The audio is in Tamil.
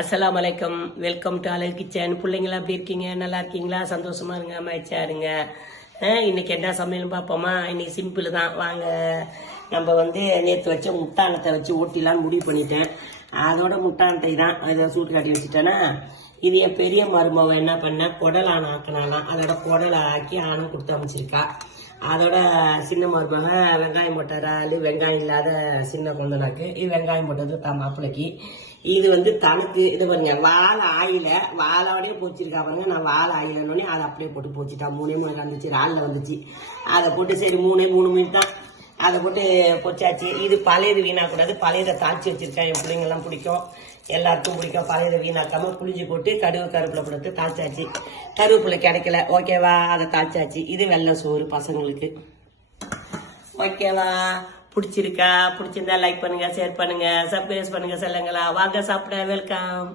அஸ்ஸலாமு அலைக்கும். வெல்கம் டு அழகு கிச்சன். பிள்ளைங்களா எப்படி இருக்கீங்க? நல்லா இருக்கீங்களா? சந்தோஷமா இருங்க, மகிழ்ச்சியா இருங்க. இன்னைக்கு என்ன சமையல்னு பார்ப்போமா? இன்னைக்கு சிம்பிள் தான். வாங்க, நம்ம நேற்று வச்ச முட்டானத்தை வச்சு ஓட்டிலான்னு முடிவு பண்ணிட்டேன். அதோட முட்டானத்தை தான் அதை சூட்டு காட்டி வச்சுட்டேன்னா, இது என் பெரிய மருமவை என்ன பண்ண, குடலான ஆக்கினாலாம். அதோட குடலை ஆக்கி ஆணும் கொடுத்து அமைச்சிருக்கா. அதோட சின்ன மருமக வெங்காயம் போட்ட இறால், வெங்காயம் இல்லாத சின்ன கொந்தனாக்கு, இது வெங்காயம் போட்டது தான் மாப்பிள்ளைக்கு. இது தனக்கு இது பாருங்க, வாழை ஆயில வாழோடய போச்சிருக்கா பாருங்க. நான் வாழை ஆயிலன்னொடனே அதை அப்படியே போட்டு போச்சுட்டா. 3 வந்துச்சு, இறாலில் வந்துச்சு. அதை போட்டு சரி 3 மீன் தான் அதை போட்டு பொச்சாச்சு. இது பழையது வீணாக்கூடாது, பழையதை தாளிச்சு வச்சிருக்கேன். என் பிள்ளைங்கெல்லாம் பிடிக்கும், எல்லாருக்கும் பிடிக்கும். பழையதை வீணாக்காம புளிஞ்சு போட்டு கருவேப்பிலை போட்டு தாளிச்சாச்சு. கருவேப்பிலை கிடைக்கல, ஓகேவா, அதை தாளிச்சாச்சு. இது வெள்ளை சோறு பசங்களுக்கு, ஓகேவா. பிடிச்சிருக்கா? பிடிச்சிருந்தா லைக் பண்ணுங்க, ஷேர் பண்ணுங்க, சப்ஸ்கிரைப் பண்ணுங்க. சொல்லுங்களா, வாங்க சாப்பிட. வெல்கம்.